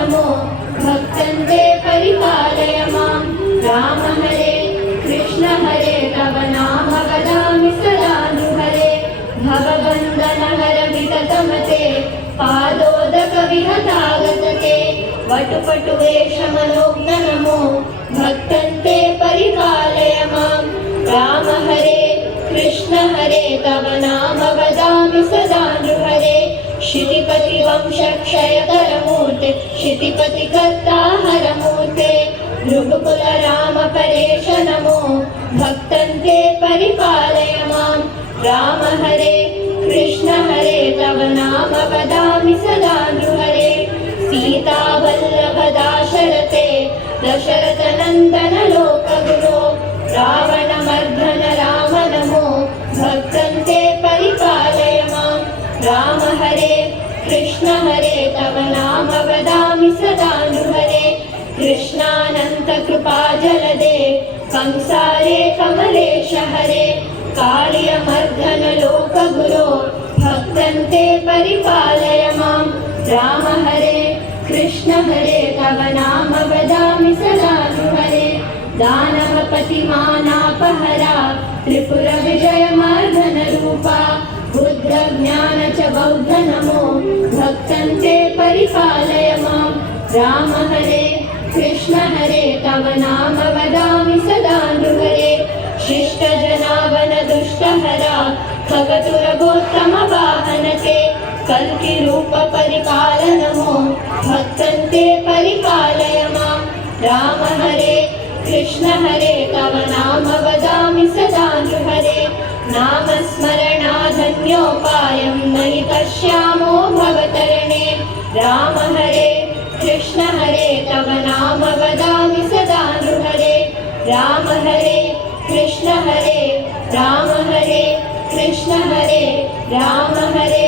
नमो भक्तन्ते परिपालय मां राम हरे कृष्ण हरे तव नाम वदामि सदा नृहरे भवबन्धन हर विततमते पादोदक विहतागतते वटुपटुवेशमनोज्ञ नमो भक्तन्ते परिपालय मां राम हरे कृष्ण हरे तव नाम वदामि सदा नृहरे क्षितिपति वंशक्षयकरमूर्ते क्षितिपतिकर्ता हरमूर्ते भृगुकुल राम परेश नमो भक्तन्ते परिपालय मां राम हरे कृष्ण हरे तव नाम वदामि सदा नृहरे सीतावल्लभदाशरथे दशरथनन्दन लोकगुरो रावणमर्दन राम नमो भक्तन्ते परिपालय मां राम हरे कृष्ण हरे तव नाम वदामि सदा नृहरे कृष्णानन्त कृपाजलदे कंसारे कमलेश हरे कालियमर्दन लोकगुरो भक्तन्ते परिपालय मां राम हरे कृष्ण हरे तव नाम वदामि सदा नृहरे दानवपतिमानापहरा त्रिपुरविजयमर्दन रूपा बुद्धज्ञान च बौद्ध नमो भक्तन्ते परिपालय मां राम हरे कृष्ण हरे तव नाम वदामि सदा नृहरे शिष्टजनावन दुष्टहरा खगतुरगोत्तम वाहनते कल्किरूप परिपाल नमो भक्तन्ते परिपालय मां राम हरे कृष्ण हरे तव नाम वदामि सदा नृहरे नामस्मरणाधन्योपायं नहि पश्यामो भवतरणे राम हरे कृष्ण हरे तव नाम वदामि सदा नृहरे राम हरे कृष्ण हरे राम हरे कृष्ण हरे राम हरे